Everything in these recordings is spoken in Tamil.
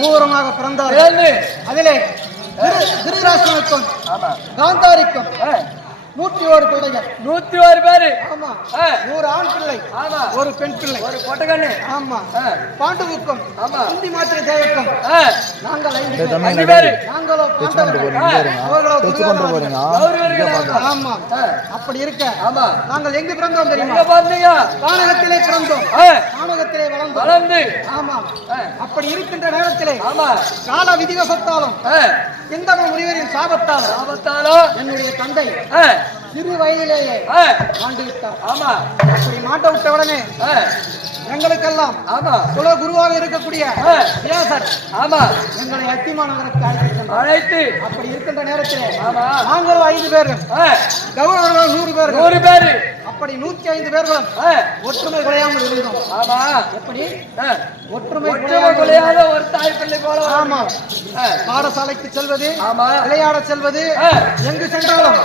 மூவரமாக பிறந்தார். அதிலே திருதராஷ்டிரனுக்கும் காந்தாரிக்கும் 101 பிள்ளைகள். 101 பேரு. ஆமா. 100 ஆண் பிள்ளை, ஒரு பெண் பிள்ளை, ஒரு பொட்டகண்ணு. ஆமா. பாண்டுவுக்கும் இந்தி மாத்திரை தேவைக்கும் நாங்கள் 5 பேரு. நாங்களோ பாண்டவர்கள், அவர்களோ துரியோதனர்கள். ஆமா. அப்படி இருக்க நாங்கள் எங்கு பிறந்தோம் தெரியுமா? கானகத்திலே பிறந்தோம், கானகத்திலே வளர்ந்து. ஆமா. அப்படி இருக்கின்ற நேரத்திலே கால விதிவசத்தாலும் எந்த முனிவரின் சாபத்தாலோ என்னுடைய தந்தை சிறு வயதிலேயே மாண்டு விட்டார். ஆமா. அப்படி மாட்ட விட்ட உடனே எங்களுக்கெல்லாம் குல குருவாக இருக்கக்கூடிய வியாசர் எங்களை அத்திமானவருக்கு அழைத்து அப்படி இருக்கின்ற நேரத்தில் நாங்களும் 5 பேர்கள், கௌரவர்கள் 100 பேர், அப்படி 105 பேர்களும் ஒற்றுமை குலையாமல் இருந்தோம். ஆமா. எப்படி ஒற்றுமை குலையாத ஒரு தாய் பிள்ளை போல. ஆமா. பாடசாலைக்கு செல்வது, விளையாட செல்வது, எங்கு சென்றாலும்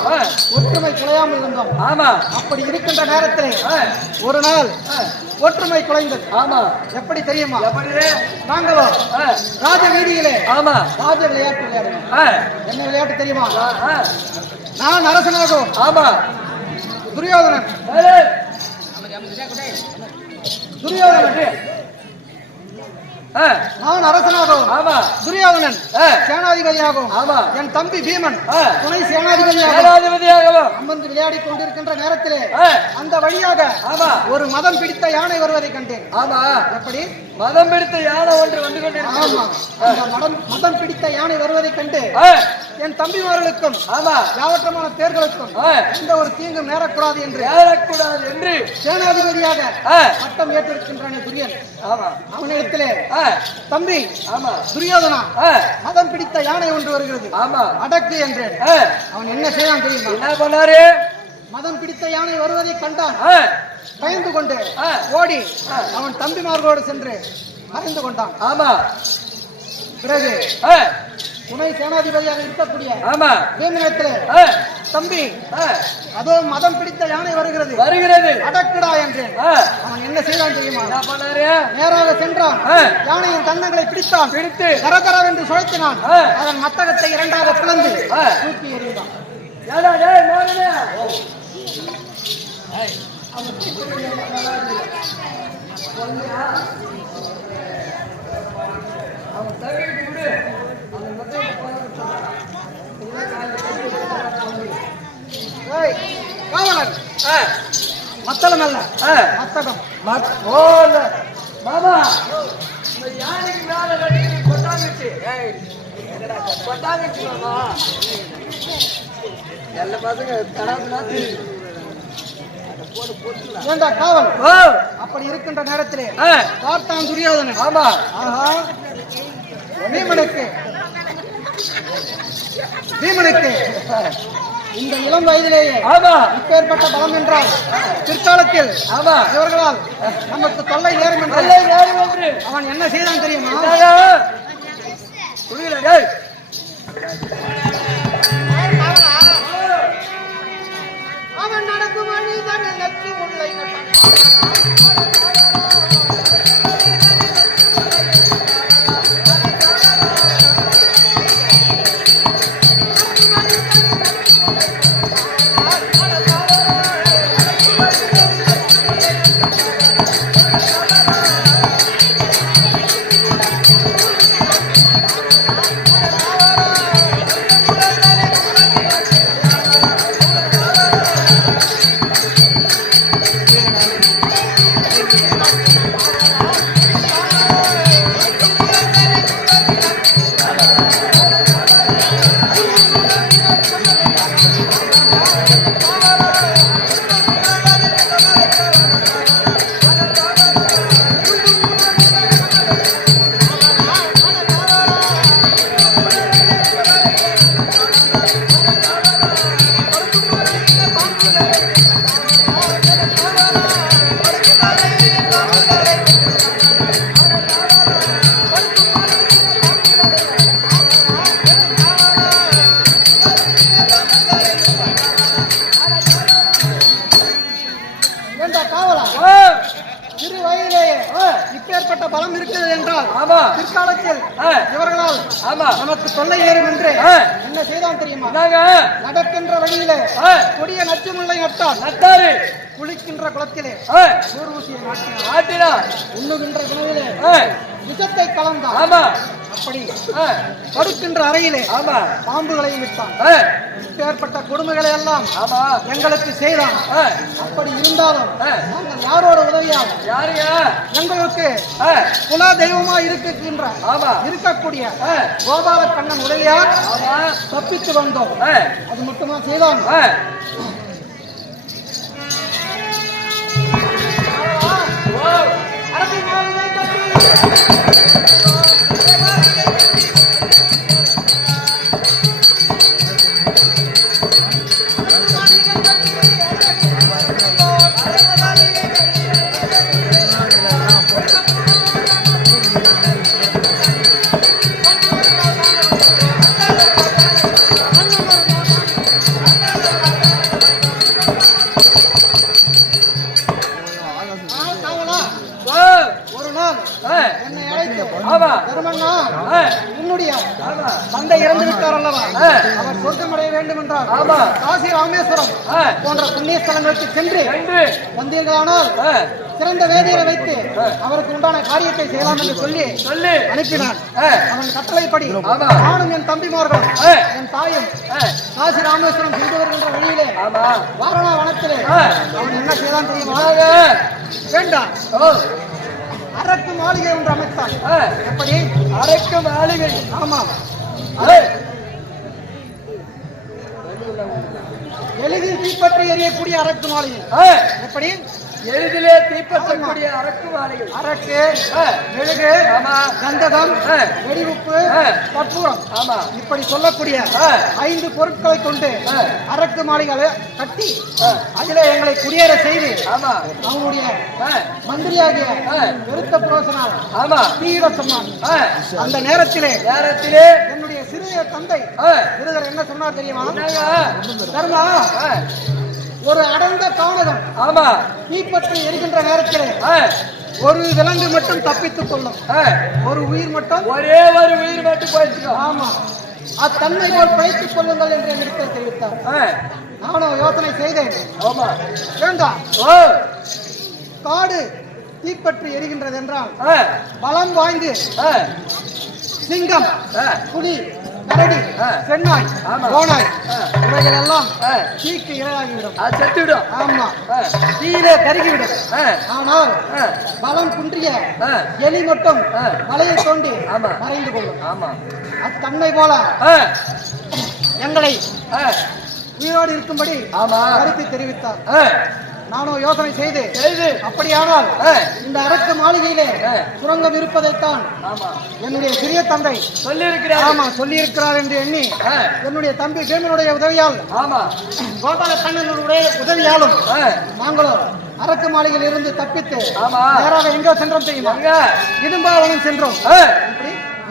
ஒற்றுமை குலையாமல் இருந்தோம். ஆமா. அப்படி இருக்கின்ற நேரத்தில் ஒரு நாள் ஒற்றுமை குலைந்தது. ஆமா. எப்படி தெரியுமா? நாங்களும் ராஜ வீதியிலே ராஜ விளையாட்டு விளையாடுவோம். என்ன விளையாட்டு தெரியுமா? நான் அரசனாகும். ஆமா. துரியோதனன் நான் அரசனாகவும் துரியோதனன் சேனாதிபதியாகவும் என் தம்பி பீமன் துணை சேனாதிபதியாகவும் அமர்ந்து விளையாடி கொண்டிருக்கின்ற நேரத்திலே அந்த வழியாக ஒரு மதம் பிடித்த யானை வருவதை கண்டேன். ஆமா. எப்படி? மதம் பிடித்த யானை ஒன்று வந்து கொண்டிருக்கிறது. மதம் பிடித்த யானை வருவதை கண்டு என் தம்பிமார்களுக்கும் யாவற்றமான பேர்களுக்கும் எந்த ஒரு தீங்கும் நேரக்கூடாது என்று சேனாதிபதியாக சட்டம் ஏற்றிருக்கின்றானே துரியன். அவனிடத்திலே தம்பி துரியோதனா மதம் பிடித்த யானை ஒன்று வருகிறது, அடக்கு என்றேன். அவன் என்ன செய்தான் தெரியுமா? என்ன பண்ணாரு? மதம் பிடித்த யானை வருவதை கண்டான். பயந்து கொண்டு ஓடி அவன் தம்பிமார்களோடு சென்று மறைந்து கொண்டான். ஆமா. பிறகு துணை சேனாதிபதியாக இருக்கக்கூடிய பீமனிடத்திலே தம்பி அதோ மதம் பிடித்த யானை வருகிறது அடக்குடா என்றேன். அவன் என்ன செய்தான் தெரியுமா? நேராக சென்றான், யானையின் கன்னங்களை பிடித்தான், பிடித்து கரகரவென்று சுழத்தினான். அதன் மத்தகத்தை 2ஆக பிளந்து தூக்கி எறிந்தான். மத்தளம் அல்ல, மத்தகம். மாமா யானைக்கு மேல கொட்டாமிச்சு மாமா எல்லா பசங்க தடாது ஏண்டா காவல். அப்படி இருக்கின்ற நேரத்திலே பார்த்தான் துரியோதனன். ஆமா. பீமனுக்கு இந்த இளம் வயதிலேயே இப்பேற்பட்ட பலம் என்றால் பிற்காலத்தில் இவர்களால் நமக்கு தொல்லை நேரும் என்று அவன் என்ன செய்தான் தெரியுமா? அவன் நடக்கும் வழி தன்னை முல்லை சிறு வயதிலேயே இப்பேற்பட்ட பலம் இருக்கிறது என்றால் பிற்காலத்தில் இவர்களால் நமக்கு தொல்லை ஏறும் என்று என்ன செய்தான் தெரியுமா? நடக்கின்ற வழியிலே கொடிய நச்சு முல்லை நட்டாரு, குளிக்கின்ற குளத்திலே ஊர்வசியை நாட்டினார், உண்ணுகின்ற உணவிலே விஷத்தை கலந்தான், அப்படி படுக்கின்ற அறையிலே பாம்புகளை விட்டான். ஏற்பட்ட கொடுமைகளை எல்லாம் எங்களுக்கு செய்தான். அப்படி இருந்தாலும் நாங்கள் யாரோட உதவியால் எங்களுக்கு குல தெய்வமா இருக்கக்கூடிய கோபால கண்ணன் உதவியால் தப்பித்து வந்தோம். அது மட்டுமா செய்தான்? என்னுடைய தந்தை இறந்து விட்டார் அல்லவா, அவர் சொர்க்கமடைய வேண்டும் என்றால் காசி ராமேஸ்வரம் போன்ற புண்ணிய ஸ்தலங்களுக்கு சென்று வந்தீர்களானால் சிறந்த வேதியரை வைத்து அவருக்கு உண்டான காரியத்தை செய்யலாம் என்று சொல்லி அனுப்பினான். அவன் கட்டளைப்படி நானும் என் தம்பிமார்களும் என் தாயும் காசி ராமேஸ்வரம் சென்று வருகின்ற வழியிலே வாரணா வனத்திலே அவன் என்ன செய்தான் தெரியுமா? வேண்டாம், அரக்கு மாளிகை ஒன்று அமைத்தான். எப்படி? அரக்கு மாளிகை. ஆமாம், எளிதில் தீப்பற்றி எரியக்கூடிய அரக்கு மாளிகை. எப்படி? எளிதிலே தீப்பற்றக்கூடிய அரக்கு மாளிகை. அரக்கு, மெழுகு, கந்தகம், வெடிவுப்பு, கற்பூரம், இப்படி சொல்லக்கூடிய 5 பொருட்களை கொண்டு அரக்கு மாளிகளை கட்டி அதிலே எங்களை குடியேற செய்து அவனுடைய மந்திரியாகிய வெறுத்த புரோசனால் தீயிட சொன்னான். அந்த நேரத்திலே என்னுடைய சிறிய தந்தை சிறுவர் என்ன சொன்னார் தெரியுமா? தர்மா, ஒரு அடர்ந்த கானகம் தீப்பற்றி எரிகின்ற நேரத்தில் ஒரு விலங்கு மட்டும் தப்பித்துக் கொள்ளும், ஒரு உயிர் மட்டும், ஒரே ஒரு உயிர் மட்டும் போயிடுச்சு. ஆமா, அத்தன்மை போல் பழித்துக் கொள்ளுங்கள் என்று எடுத்து தெரிவித்தார். நானும் யோசனை செய்தேன். வேண்டாம், காடு தீப்பற்றி எரிகின்றது என்றால் பலம் வாய்ந்து சிங்கம், புலி, கரடி, பெண்ணாய், ஓனாய் இவைகள் எல்லாம் தீக்கு இரையாகிவிடும், செத்துவிடும். ஆமா, தீயிலே கருகிவிடும். ஆனால் பலம் குன்றிய எலி மட்டும் மலையை தோண்டி மறைந்து கொள்ளும். அத்தன்மை போல எங்களை உயிரோடு இருக்கும்படி கருத்து தெரிவித்தார். நானும் யோசனை செய்து அப்படியானால் இந்த அரக்கு மாளிகையிலே சுரங்கம் இருப்பதைத்தான் என்னுடைய சிறிய தந்தை சொல்லியிருக்கிறார் என்று எண்ணி என்னுடைய தம்பி பீமனுடைய உதவியால் கோபால கண்ணனுடைய உதவியாலும் நாங்களும் அரக்கு மாளிகையில் இருந்து தப்பித்து நேராக எங்கோ சென்றோம் தெரியுமா? இடும்பாவனம் சென்றோம்.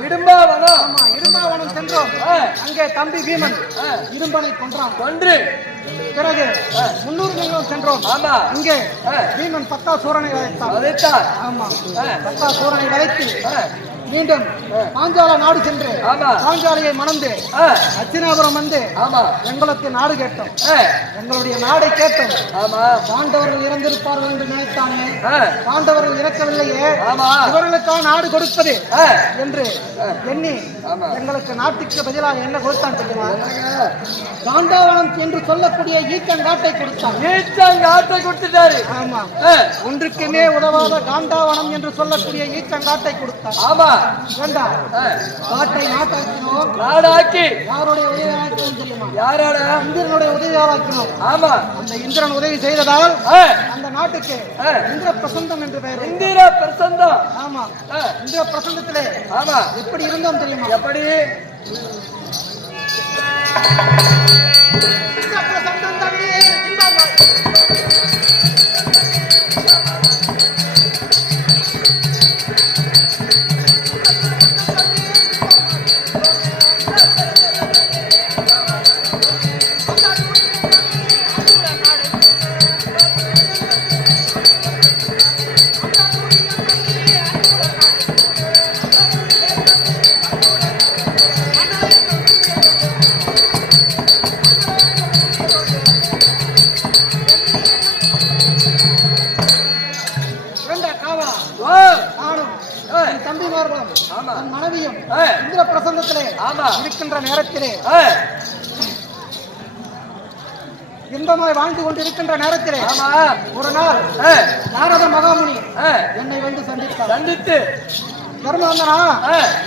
இடும்பாவனம் சென்றோம். அங்கே தம்பி பீமன் இடும்பனை கொன்றான். பிறகு 300 சென்றோம். இங்கே பீமன் 10 சூரனை வளைத்தான். ஆமா, 10 சூரனை வளைத்து மீண்டும் பாஞ்சால நாடு சென்று பாஞ்சாலையை மணந்து அச்சினாபுரம் வந்து எங்களுக்கு நாடு கேட்டோம். எங்களுடைய நாடை கேட்டோம். பாண்டவர்கள் இறந்திருப்பார்கள் என்று நினைத்தானே, பாண்டவர்கள் இறக்கவில்லையே, இவர்களுக்காக நாடு கொடுப்பது என்று எண்ணி எங்களுக்கு நாட்டுக்கு பதிலாக என்ன கொடுத்தான் தெரியுமா? காண்டாவனம் என்று சொல்லக்கூடிய ஈச்சங்காட்டை கொடுத்தான். ஈச்சங்காட்டை கொடுத்துட்டாரு. ஆமா, ஒன்றுக்குமே உதவாத காண்டாவனம் என்று சொல்லக்கூடிய ஈச்சங்காட்டை கொடுத்தான். ஆமா, வேண்டாம், காட்டை நாட்டாக்கினோம், நாடாக்கி யாருடைய உதவியாளர் தெரியுமா? யாரோட? இந்திரனுடைய உதவியாளர். ஆமா, அந்த இந்திரன் உதவி செய்ததால் அந்த நாட்டுக்கு இந்திர பிரசந்தம் என்று பெயர். இந்திர பிரசந்தம். ஆமா, இந்திர பிரசந்தத்திலே ஆமா எப்படி இருந்தோம் தெரியுமா? எப்படி? பிரசந்தம் தண்ணி தம்பிமார்களும் மனைவியும் இந்திர பிரசந்தத்திலே இருக்கின்ற நேரத்திலே இன்பமாய் வாழ்ந்து கொண்டிருக்கின்ற நேரத்திலே ஒரு நாள் நாரத மகாமுனி என்னை வந்து சந்தித்து தர்மவந்தனா,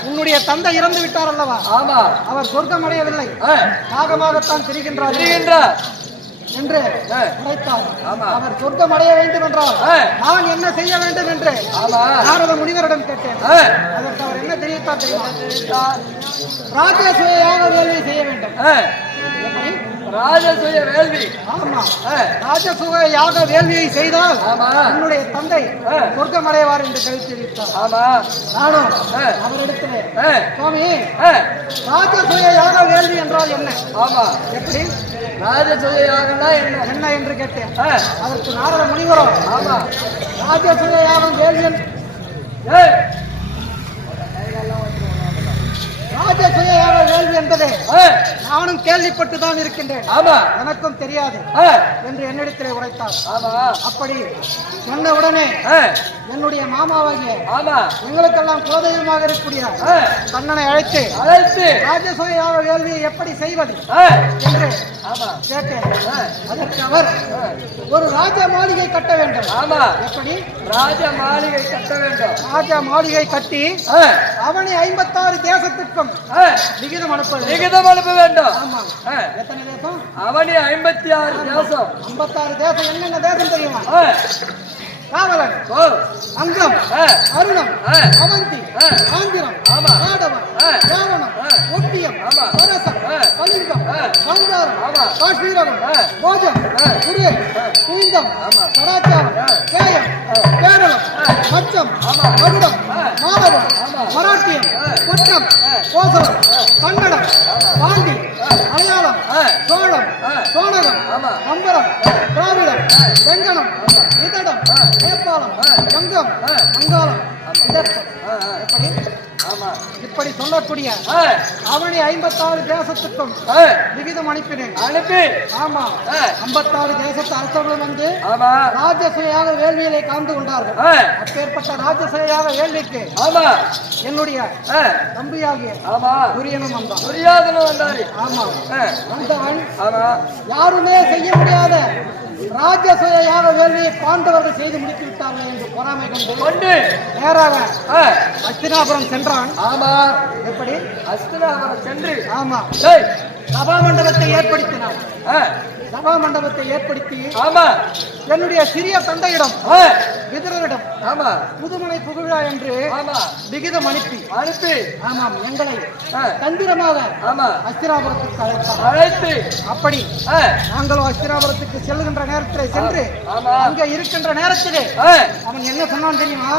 உன்னுடைய தந்தை இறந்து விட்டார் அல்லவா? அவர் சொர்க்கம் அடையவில்லை, நாகமாகத்தான் திரிகின்றார் என்று உரைத்தார். அவர் சொர்க்கம் அடைய வேண்டும் என்றால் நான் என்ன செய்ய வேண்டும் என்று நாரத முனிவரிடம் கேட்டேன். அதற்கு அவர் என்ன தெரிவித்தார்? ராஜசூயாக வேள்வி செய்ய வேண்டும். ராஜசூய வேள்வி? ஆமா, ராஜசூய யாக வேள்வியை செய்தால் உன்னுடைய தந்தை சொர்க்கம் அடைவார் என்று தெரிவித்தார். நானும் அவரிடத்திலே, சுவாமி, ராஜசூய யாக வேள்வி என்றால் என்ன? எப்படி ராஜசூய யாகம்னா என்ன என்று கேட்டேன். அதற்கு நாரத முனிவரோ, ராஜசூய யாகம் வேள்வி ராஜசூய யாக வேள்வி என்பதே நானும் கேள்விப்பட்டுதான் இருக்கின்றேன், எனக்கும் தெரியாது என்று என்னிடத்திலே உரைத்தார். அப்படி சொன்ன உடனே என்னுடைய மாமாவாகிய எங்களுக்கெல்லாம் குலதெய்வமாக இருக்கக்கூடிய கண்ணனை அழைத்து ராஜசூய யாக வேள்வியை எப்படி செய்வது என்று கேட்டேன். அதற்கு அவர் ஒரு ராஜ மாளிகை கட்ட வேண்டும். எப்படி ராஜ மாளிகை கட்ட வேண்டும்? ராஜ மாளிகை கட்டி அவனை 56 தேசத்திற்கும் விகிதம் அனுப்ப வேண்டும். எத்தனை தேசம்? அவனி 56 தேசம். 56 தேசம். என்னென்ன தேசம் தெரியுமா? காவலன், அங்கம், அருணம், அவந்தி, ஆந்திரம், ஆடவம், ராவணம், ஒட்டியம், சரசம், கலிங்கம், காந்தாரம், காஷ்மீரம், போஜம், குரு, குயிந்தம், சடாச்சாரம், கேயம், கேரளம், மச்சம், மகுடம், மாலவம், மராட்டியம், குற்றம், கோசலம், கன்னடம், பாண்டி, மலையாளம், சோழம், சோனகம், கம்பரம், திராவிடம், வெங்கடம், இதடம், நேபாளம், கங்கம், வங்காளம், இப்படி சொல்லக்கூடிய அவனை 56 தேசத்துக்கும் விகிதம் அனுப்பினேன். ஆமா, 56 தேசத்து அரசர்களும் வந்து ராஜசூயாக வேள்வியிலே கலந்து கொண்டார்கள். அப்பேற்பட்ட ராஜசூயாக வேள்விக்கு என்னுடைய தம்பியாகிய துரியனும் வந்தான். ஆமா, வந்தவன் யாருமே செய்ய முடியாத ராஜசூய யாக வேள்வியை பாண்டவர்கள் செய்து முடித்து விட்டார்கள் என்று பொறாமை கொண்டு நேராக அஸ்தினாபுரம் சென்றான். ஆமா, எப்படி? அஸ்தினாபுரம் சென்று சபா மண்டபத்தை ஏற்படுத்தினான். சபா மண்டபத்தை ஏற்படுத்தி என்னுடைய சிறிய தந்தையிடம் விதுரரிடம் புதுமனை புகழா என்று விகிதம் அனுப்பி ஆமாம் எங்களை தந்திரமாக அஸ்தினாபுரத்துக்கு அழைத்து அப்படி நாங்களும் அஸ்தினாபுரத்துக்கு செல்கின்ற நேரத்தில் சென்று அங்க இருக்கின்ற நேரத்திலே அவன் என்ன சொன்னான் தெரியுமா?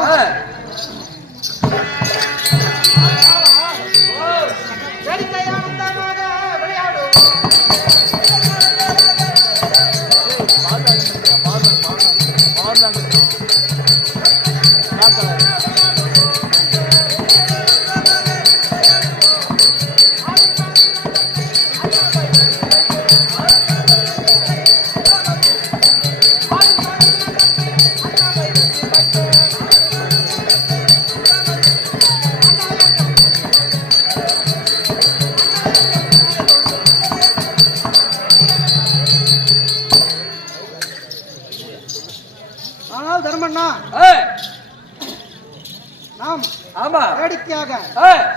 வேடிக்கையாக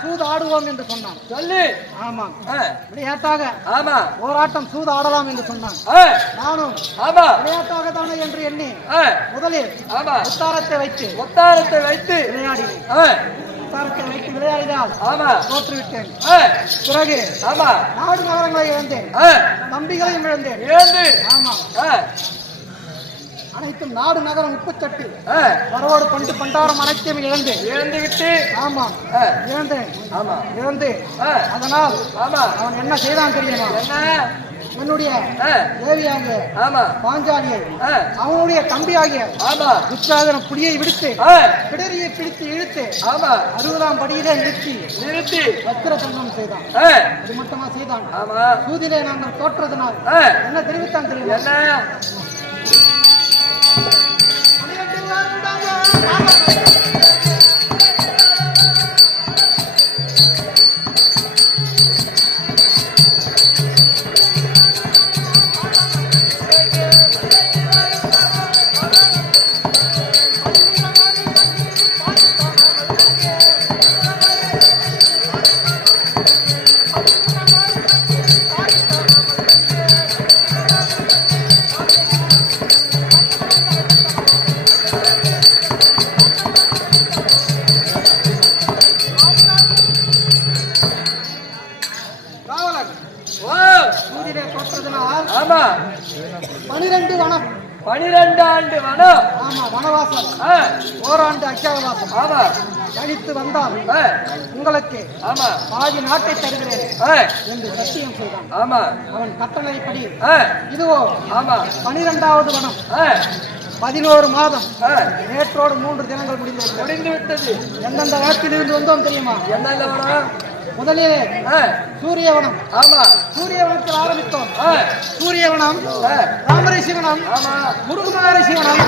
சூது ஆடுவோம் என்று சொன்னான். சொல்லி ஆமாம் விளையாட்டாக போராட்டம் சூது ஆடலாம் என்று சொன்னான். நானும் விளையாட்டாக தானே என்று எண்ணி முதலில் உத்தாரத்தை வைத்து விளையாடினேன். உத்தாரத்தை வைத்து விளையாடினால் தோற்றுவிட்டேன். பிறகு நாடு நகரங்களை இழந்தேன், தம்பிகளையும் இழந்தேன். ஆமாம், அனைத்தும் நாடு நகரம் உப்புச்சட்டு வரவோடு கொண்டு பண்டாரம் அனைத்தையும் இழந்து விட்டு இழந்து அதனால் அவன் என்ன செய்தான் தெரியுமா? என்னுடைய தேவியாகிய பாஞ்சாலியை அவனுடைய தம்பியாகிய துச்சாதன புலியை விடுத்து பிடரியை பிடித்து இழுத்து 60ஆம் படியிலே நிறுத்தி வஸ்திர சங்கம் செய்தான். அது மட்டுமா செய்தான்? சூதிலே நாங்கள் தோற்றதனால் என்ன தெரிவித்தான் தெரியும்? என்ன சூதிலே தோற்றதனால் 12 வனம் 12 ஆண்டு வனம். வனவாசம். ஓராண்டு அஜ்ஞாதவாசம். கழித்து வந்தால் உங்களுக்கு பாதி நாட்டை தருகிறேன் என்று சத்தியம் செய்தான். அவன் கட்டளைப்படி இதுவோ 12வது வனம். 11 மாதம் நேற்றோடு 3 தினங்கள் முடிந்து விட்டது. எந்தெந்த வனத்தில் இருந்து வந்தோம் தெரியுமா? எந்தெந்த வனம்? முதலிலே சூரியவனம். சூரியவனத்தில் ஆரம்பித்தோம். சூரியவனம், ராமரிஷி வனம், முருகமகரிஷி வனம்,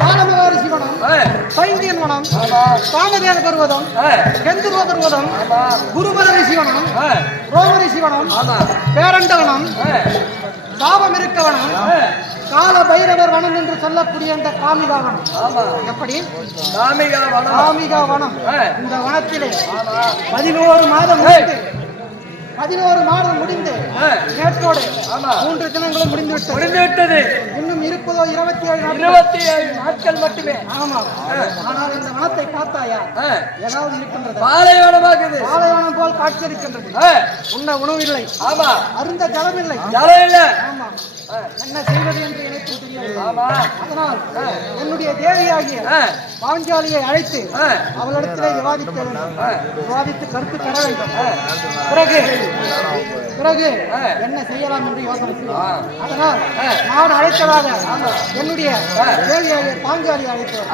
பாலமகரிஷி வனம், சைந்தியன் வனம், காமதேவ பர்வதம், கெந்துருவ பர்வதம், குருபர ரிஷி வனம், ரோமரிஷி வனம், பேரண்டவனம், சாபமிருக்க வனம், கால பைரவர் வனம் என்று சொல்லக்கூடிய இந்த காமிகா வனம். எப்படி? காமிகா வனம். இந்த வனத்திலே 11 மாதம் முடிந்து நேற்றோடு 3 தினங்களும் முடிந்து விட்டது. இன்னும் இருப்பதோ 27 நாட்கள் மட்டுமே. ஆனால் இந்த வனத்தை பார்த்தாயா? ஏதாவது இருக்கின்றது? பாலைவனம் போல் காட்சியளிக்கின்றது. உண்ண உணவில்லை, அருந்த ஜலமில்லை. என்ன செய்வது என்று எனக்கு தெரியாது. அதனால் என்னுடைய தேவியாகிய பாஞ்சாலியை அழைத்து அவளிடத்திலே விவாதித்து கருத்து பெற வேண்டும். பிறகு என்ன செய்யலாம் என்று யோசனை செய்யலாம். அதனால் நான் அழைத்ததாக என்னுடைய தேவியாகிய பாஞ்சாலியை அழைத்தேன்.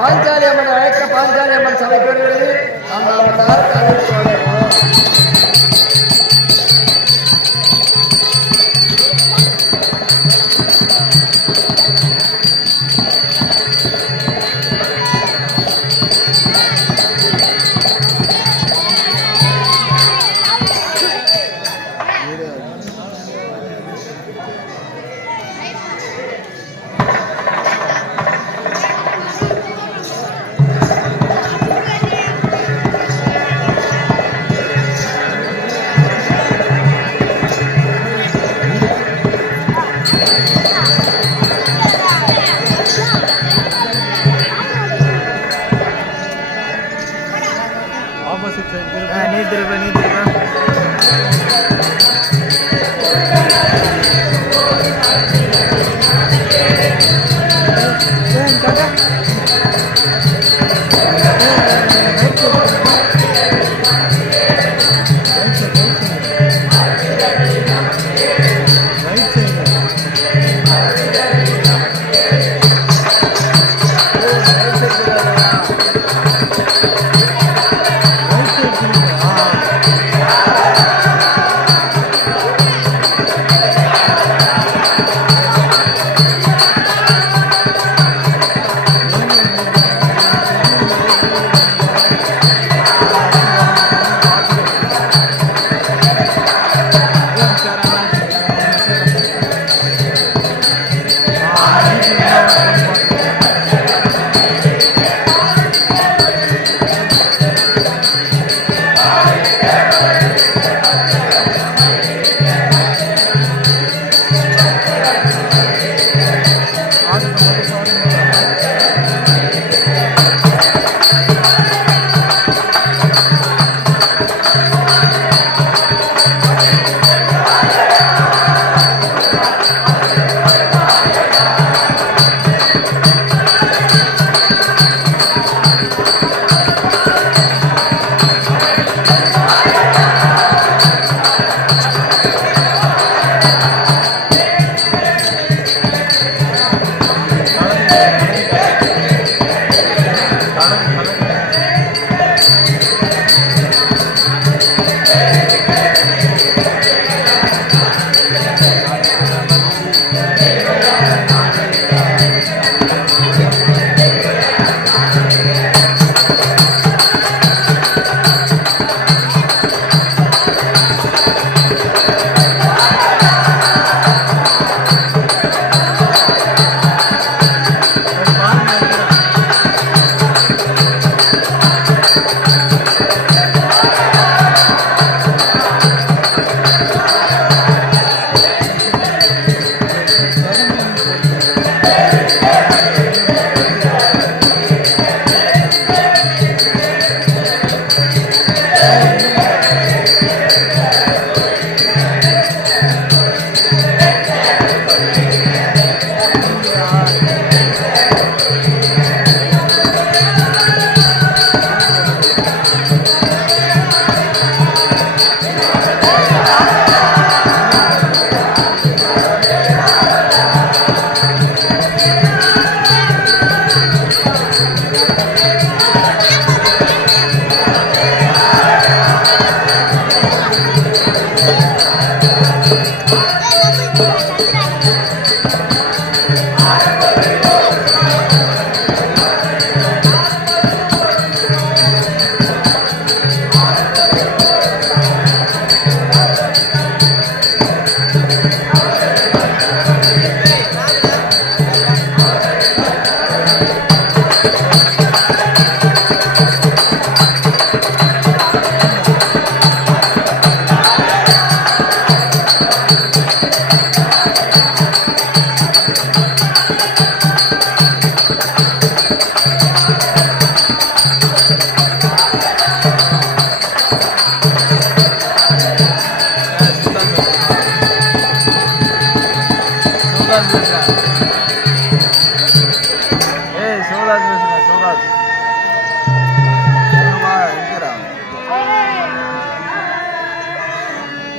பாஞ்சாலி அம்மன் அழைத்த பாஞ்சாலி அம்மன் சபை பெறுகிறது.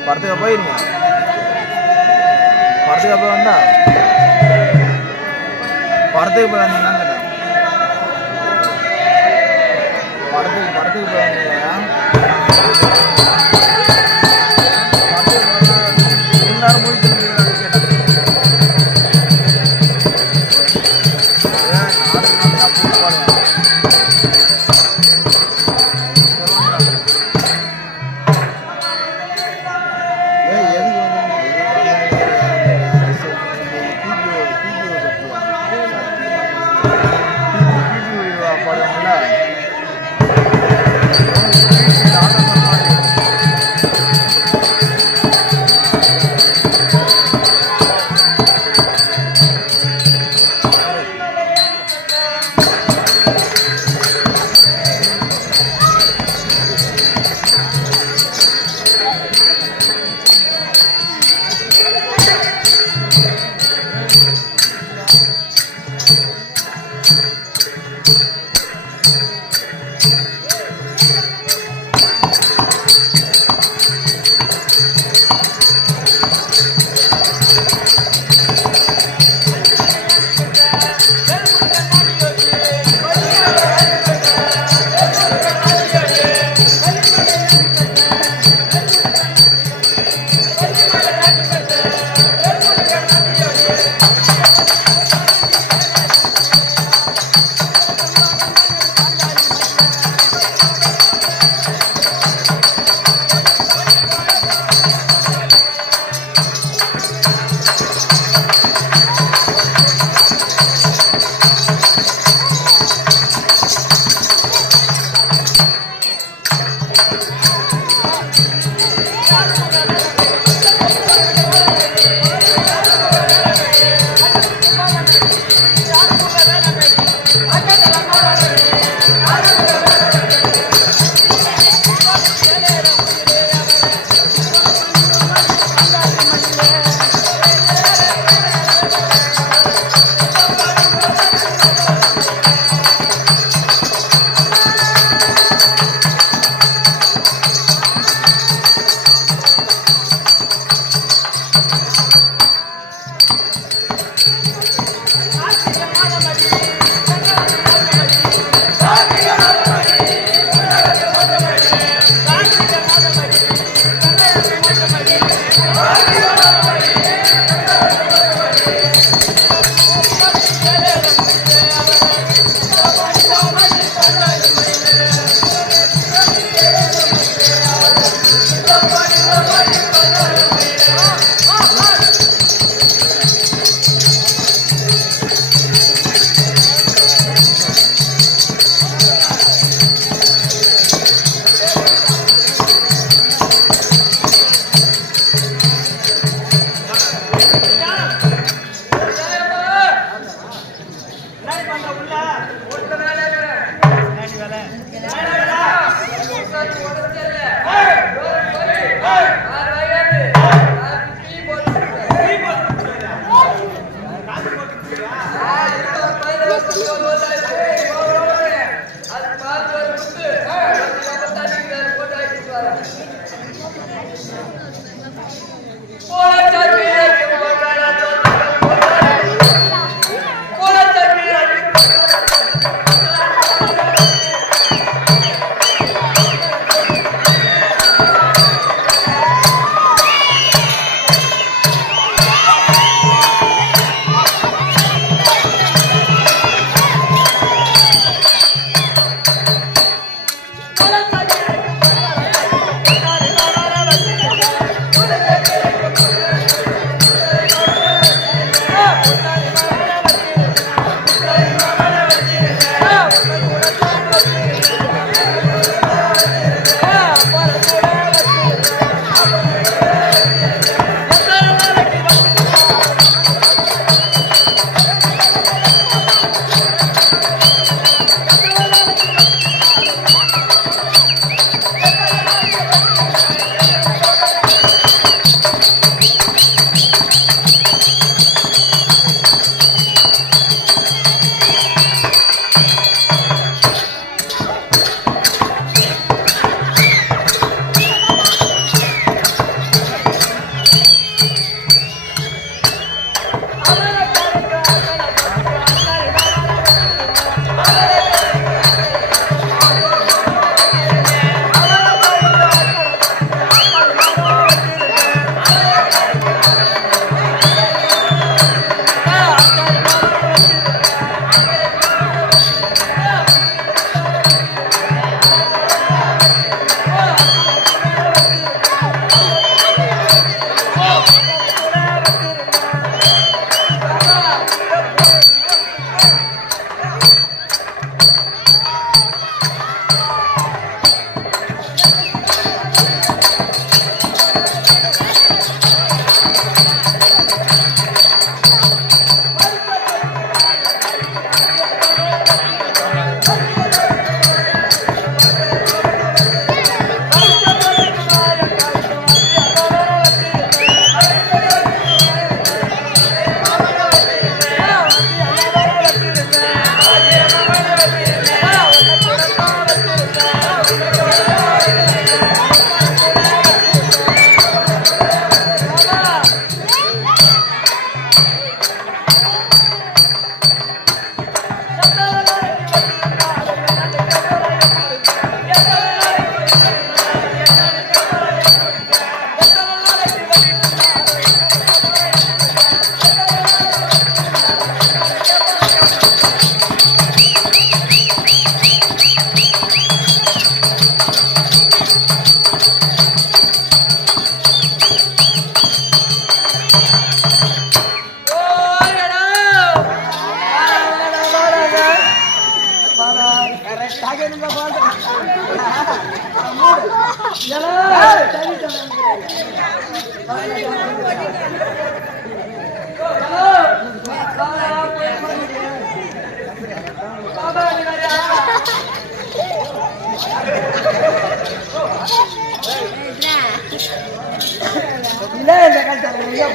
படத்துக்கு போயிருங்க. படத்துக்கு போய் வந்தா படத்துக்கு போய் வந்தீங்கன்னா கேட்டேன். படத்துக்கு போய் வந்தீங்கன்னா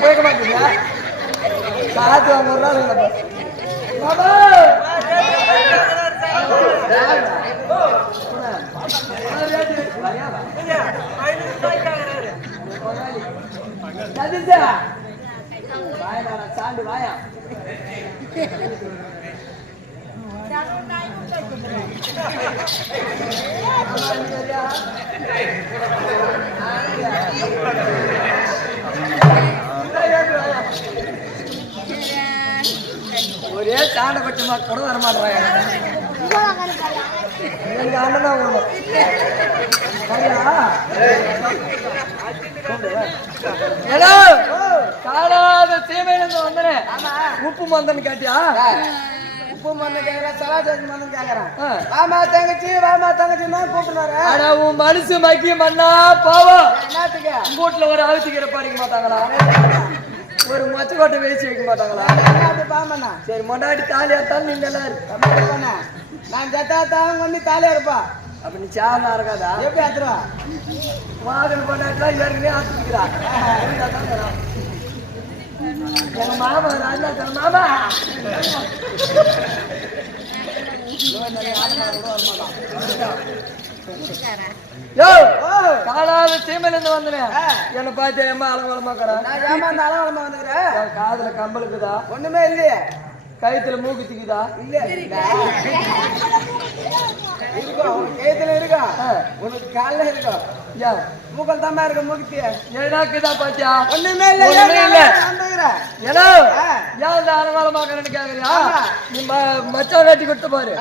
போய்க்க மாட்டீங்க காத்து வாங்க சாண்டு வாயா ஒரே சாண்டை பட்சமா கூட வர மாட்டேறாங்க எங்க அண்ணன் ஏடா காணாத சீமையிலிருந்து வந்தனே உப்பு மந்தன் கேட்டியா? உப்பு மண்ணு கேக்குறேன், சலாஜாஜி மண்ணு கேக்குறேன். வாமா தங்கச்சி தான் கூப்பிடுறாரு. ஆனா உன் மனசு மக்கி மண்ணா பாவம். என்னத்துக்கு உங்க வீட்டுல ஒரு அழுத்திக்கிற படிக்க மாட்டாங்களா? ஒரு மொச்சக்கோட்டை வேசி வைக்க மாட்டாங்களா? பாமண்ணா சரி மொண்டாடி தாலி எடுத்தாலும் நீங்க எல்லாரும் நான் ஜட்டாத்தான் கொண்டு தாலியா இருப்பா. அப்ப நீ சேவலா இருக்காதா? எப்படி ஆத்துருவா? வாகன பொண்டாட்டிலாம் ஏற்கனவே ஆத்துக்கிறா. எங்க மாமா ராஜா மாமா யோ காலாத சீமையில இருந்து வந்தேன். என்ன பார்த்து ஏமா அலங்கலமாக்கறா? நான் ஏமாந்து அளவலமா வந்துக்கிறேன். காதுல கம்பளுக்குதா? ஒண்ணுமே இல்லையே. கயித்துல மூக்கு திக்குதா? இல்ல இருக்கா உனக்கு கைத்துல இருக்கா, உனக்கு காலில் இருக்கா, ஏன் மூக்கல் தாமா இருக்க மூக்குத்தி ஏனாக்குதா பாத்தியா? ஒண்ணுமே இல்ல. ஒண்ணுமே இல்ல. வந்துக்கிறேன் ஏன்னா ஏன் இந்த அலங்கலமாக்கறன்னு கேக்குறியா? நீ மச்சான் கட்டி கொடுத்து பாரு.